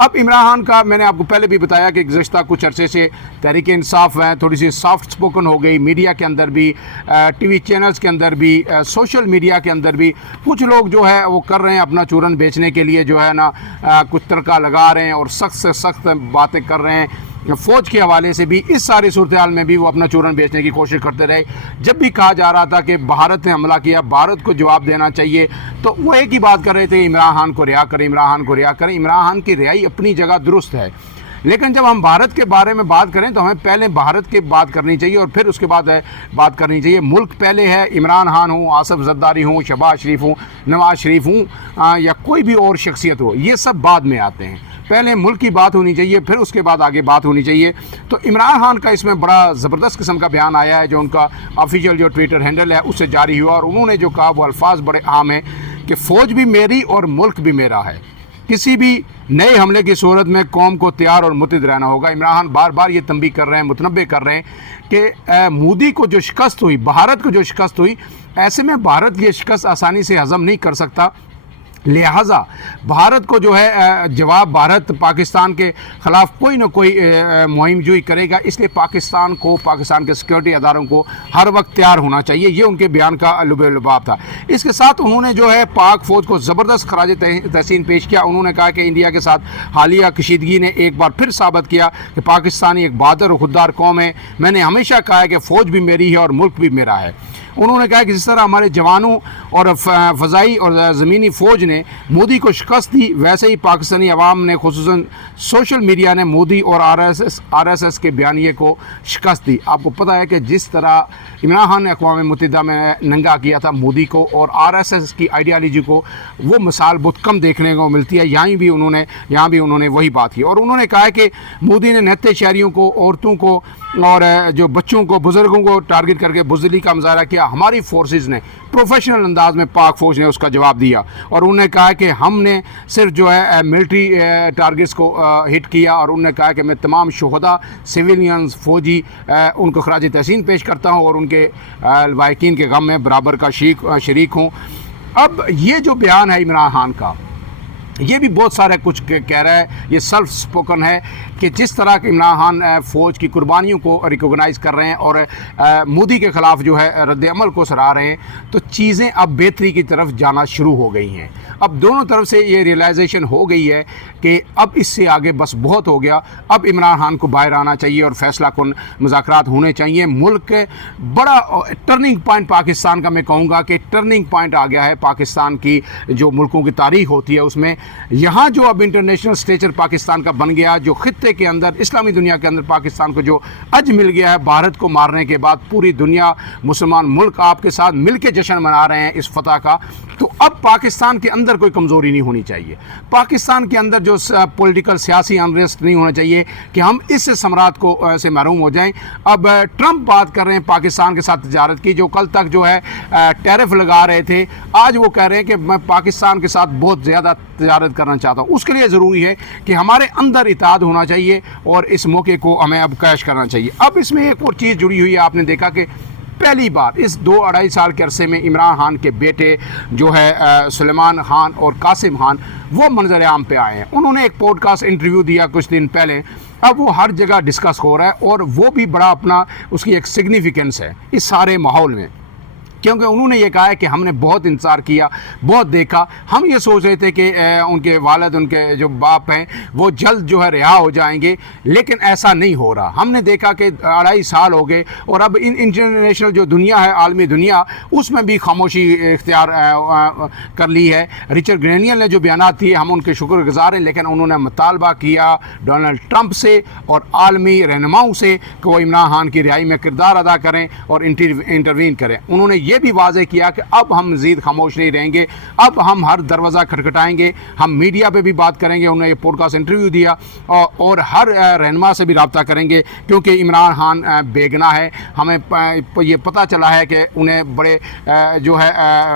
اب عمران خان کا میں نے آپ کو پہلے بھی بتایا کہ گزشتہ کچھ عرصے سے تحریک انصاف ہے تھوڑی سی سافٹ سپوکن ہو گئی، میڈیا کے اندر بھی، ٹی وی چینلز کے اندر بھی، سوشل میڈیا کے اندر بھی کچھ لوگ جو ہے وہ کر رہے ہیں اپنا چورن بیچنے کے لیے جو ہے نا کچھ ترکہ لگا رہے ہیں اور سخت سے سخت باتیں کر رہے ہیں فوج کے حوالے سے بھی۔ اس ساری صورتحال میں بھی وہ اپنا چورن بیچنے کی کوشش کرتے رہے۔ جب بھی کہا جا رہا تھا کہ بھارت نے حملہ کیا، بھارت کو جواب دینا چاہیے، تو وہ ایک ہی بات کر رہے تھے، عمران خان کو رہا کریں، عمران خان کو رہا کریں۔ عمران خان کی رہائی اپنی جگہ درست ہے، لیکن جب ہم بھارت کے بارے میں بات کریں تو ہمیں پہلے بھارت کی بات کرنی چاہیے اور پھر اس کے بعد بات کرنی چاہیے۔ ملک پہلے ہے، عمران خان ہوں، آصف زرداری ہوں، شہباز شریف ہوں، نواز شریف ہوں یا کوئی بھی اور شخصیت ہو، یہ سب بعد میں آتے ہیں۔ پہلے ملک کی بات ہونی چاہیے، پھر اس کے بعد آگے بات ہونی چاہیے۔ تو عمران خان کا اس میں بڑا زبردست قسم کا بیان آیا ہے، جو ان کا آفیشیل جو ٹویٹر ہینڈل ہے اس سے جاری ہوا، اور انہوں نے جو کہا وہ الفاظ بڑے عام ہیں کہ فوج بھی میری اور ملک بھی میرا ہے، کسی بھی نئے حملے کی صورت میں قوم کو تیار اور متحد رہنا ہوگا۔ عمران خان بار بار یہ تنبیہ کر رہے ہیں، متنبہ کر رہے ہیں کہ مودی کو جو شکست ہوئی، بھارت کو جو شکست ہوئی، ایسے میں بھارت یہ شکست آسانی سے ہضم نہیں کر سکتا، لہٰذا بھارت کو جو ہے جواب بھارت پاکستان کے خلاف کوئی نہ کوئی مہم جوئی کرے گا، اس لیے پاکستان کو، پاکستان کے سیکورٹی اداروں کو ہر وقت تیار ہونا چاہیے۔ یہ ان کے بیان کا لب لباب تھا۔ اس کے ساتھ انہوں نے جو ہے پاک فوج کو زبردست خراج تحسین پیش کیا۔ انہوں نے کہا کہ انڈیا کے ساتھ حالیہ کشیدگی نے ایک بار پھر ثابت کیا کہ پاکستانی ایک بہادر اور خوددار قوم ہے۔ میں نے ہمیشہ کہا ہے کہ فوج بھی میری ہے اور ملک بھی میرا ہے۔ انہوں نے کہا کہ جس طرح ہمارے جوانوں اور فضائی اور زمینی فوج نے مودی کو شکست دی، ویسے ہی پاکستانی عوام نے، خصوصاً سوشل میڈیا نے مودی اور آر ایس ایس کے بیانیے کو شکست دی۔ آپ کو پتہ ہے کہ جس طرح عمران خان نے اقوام متحدہ میں ننگا کیا تھا مودی کو اور آر ایس ایس کی آئیڈیالوجی کو، وہ مثال بہت کم دیکھنے کو ملتی ہے۔ یہاں بھی انہوں نے وہی بات کی، اور انہوں نے کہا کہ مودی نے نہتے شہریوں کو، عورتوں کو اور جو بچوں کو، بزرگوں کو ٹارگٹ کر کے بزدلی کا مظاہرہ کیا۔ ہماری فورسز نے پروفیشنل انداز میں، پاک فوج نے اس کا جواب دیا، اور انہوں نے کہا کہ ہم نے صرف جو ہے ملٹری ٹارگٹس کو ہٹ کیا، اور انہوں نے کہا کہ میں تمام شہداء، سویلینز، فوجی ان کو خراج تحسین پیش کرتا ہوں اور ان کے لواحقین کے غم میں برابر کا شریک ہوں۔ اب یہ جو بیان ہے عمران خان کا، یہ بھی بہت سارے کچھ کہہ رہا ہے، یہ سیلف سپوکن ہے کہ جس طرح کہ عمران خان فوج کی قربانیوں کو ریکوگنائز کر رہے ہیں اور مودی کے خلاف جو ہے رد عمل کو سراہ رہے ہیں، تو چیزیں اب بہتری کی طرف جانا شروع ہو گئی ہیں۔ اب دونوں طرف سے یہ ریئلائزیشن ہو گئی ہے کہ اب اس سے آگے بس بہت ہو گیا، اب عمران خان کو باہر آنا چاہیے اور فیصلہ کن مذاکرات ہونے چاہیے۔ ملک بڑا ٹرننگ پوائنٹ پاکستان کا میں کہوں گا کہ ٹرننگ پوائنٹ آ گیا ہے پاکستان کی، جو ملکوں کی تاریخ ہوتی ہے اس میں یہاں جو اب انٹرنیشنل اسٹیچر پاکستان کا بن گیا، جو خطے کے اندر، اسلامی دنیا کے اندر پاکستان کو جو اج مل گیا ہے بھارت کو مارنے کے بعد، پوری دنیا، مسلمان ملک آپ کے ساتھ مل کے جشن منا رہے ہیں اس فتح کا، تو اب پاکستان کے اندر کوئی کمزوری نہیں ہونی چاہیے، پاکستان کے اندر جو پولیٹیکل سیاسی انریسٹ نہیں ہونا چاہیے کہ ہم اس ثمرات کو سے محروم ہو جائیں۔ اب ٹرمپ بات کر رہے ہیں پاکستان کے ساتھ تجارت کی، جو کل تک جو ہے ٹیرف لگا رہے تھے، آج وہ کہہ رہے ہیں کہ میں پاکستان کے ساتھ بہت زیادہ تجارت کرنا چاہتا ہوں۔ اس کے لیے ضروری ہے کہ ہمارے اندر اتحاد ہونا چاہیے اور اس موقع کو ہمیں اب کیش کرنا چاہیے۔ اب اس میں ایک اور چیز جڑی ہوئی ہے، آپ نے دیکھا کہ پہلی بار اس 2-2.5 سال کے عرصے میں عمران خان کے بیٹے جو ہے سلیمان خان اور قاسم خان، وہ منظر عام پہ آئے ہیں۔ انہوں نے ایک پوڈ کاسٹ انٹرویو دیا کچھ دن پہلے، اب وہ ہر جگہ ڈسکس ہو رہا ہے، اور وہ بھی بڑا اپنا اس کی ایک سگنیفیکنس ہے اس سارے ماحول میں، کیونکہ انہوں نے یہ کہا ہے کہ ہم نے بہت انتظار کیا، بہت دیکھا، ہم یہ سوچ رہے تھے کہ ان کے والد، ان کے جو باپ ہیں، وہ جلد جو ہے رہا ہو جائیں گے، لیکن ایسا نہیں ہو رہا۔ ہم نے دیکھا کہ 2.5 سال ہو گئے، اور اب انٹرنیشنل جو دنیا ہے، عالمی دنیا، اس میں بھی خاموشی اختیار کر لی ہے۔ رچرڈ گرینیل نے جو بیانات دیے، ہم ان کے شکر گزار ہیں، لیکن انہوں نے مطالبہ کیا ڈونلڈ ٹرمپ سے اور عالمی رہنماؤں سے کہ وہ عمران خان کی رہائی میں کردار ادا کریں اور انٹروین کریں۔ انہوں نے یہ بھی واضح کیا کہ اب ہم مزید خاموش نہیں رہیں گے، اب ہم ہر دروازہ کھٹکھٹائیں گے، ہم میڈیا پہ بھی بات کریں گے، انہوں نے یہ پوڈ کاسٹ انٹرویو دیا، اور ہر رہنما سے بھی رابطہ کریں گے، کیونکہ عمران خان بے گناہ ہے۔ ہمیں یہ پتہ چلا ہے کہ انہیں بڑے جو ہے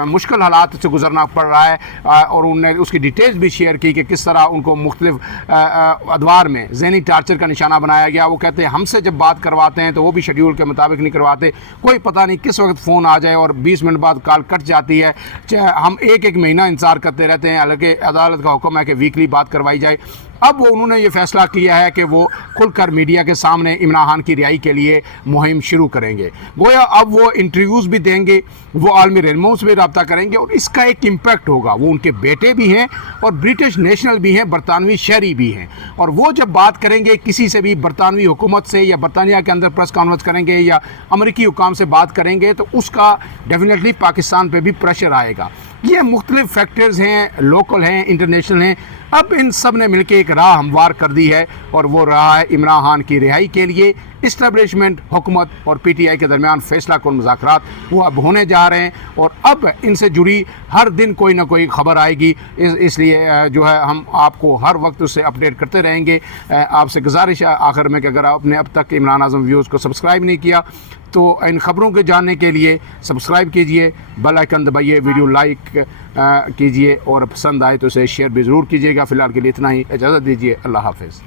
مشکل حالات سے گزرنا پڑ رہا ہے، اور انہوں نے اس کی ڈیٹیلز بھی شیئر کی کہ کس طرح ان کو مختلف ادوار میں ذہنی ٹارچر کا نشانہ بنایا گیا۔ وہ کہتے ہیں ہم سے جب بات کرواتے ہیں تو وہ بھی شیڈیول کے مطابق نہیں کرواتے، کوئی پتہ نہیں کس وقت فون آ جائے اور 20 منٹ بعد کال کٹ جاتی ہے، ہم ایک مہینہ انتظار کرتے رہتے ہیں، حالانکہ عدالت کا حکم ہے کہ ویکلی بات کروائی جائے۔ اب وہ انہوں نے یہ فیصلہ کیا ہے کہ وہ کھل کر میڈیا کے سامنے عمران خان کی رہائی کے لیے مہم شروع کریں گے. گویا اب وہ انٹرویوز بھی دیں گے, وہ عالمی رہنماؤں سے بھی رابطہ کریں گے, اور اس کا ایک امپیکٹ ہوگا. وہ ان کے بیٹے بھی ہیں اور برٹش نیشنل بھی ہیں, برطانوی شہری بھی ہیں, اور وہ جب بات کریں گے کسی سے بھی, برطانوی حکومت سے یا برطانیہ کے اندر پریس کانفرنس کریں گے یا امریکی حکام سے بات کریں گے, تو اس کا ڈیفینیٹلی پاکستان پہ بھی پریشر آئے گا. یہ مختلف فیکٹرز ہیں, لوکل ہیں, انٹرنیشنل ہیں. اب ان سب نے مل کے ایک راہ ہموار کر دی ہے, اور وہ راہ ہے عمران خان کی رہائی کے لیے اسٹیبلشمنٹ, حکومت اور پی ٹی آئی کے درمیان فیصلہ کن مذاکرات وہ اب ہونے جا رہے ہیں, اور اب ان سے جڑی ہر دن کوئی نہ کوئی خبر آئے گی. اس لیے جو ہے ہم آپ کو ہر وقت اس سے اپڈیٹ کرتے رہیں گے. آپ سے گزارش ہے آخر میں کہ اگر آپ نے اب تک عمران اعظم ویوز کو سبسکرائب نہیں کیا تو ان خبروں کے جاننے کے لیے سبسکرائب کیجئے, بیل آئیکن دبائیے, ویڈیو لائک کیجئے, اور پسند آئے تو اسے شیئر بھی ضرور کیجئے گا. فی الحال کے لیے اتنا ہی, اجازت دیجئے, اللہ حافظ.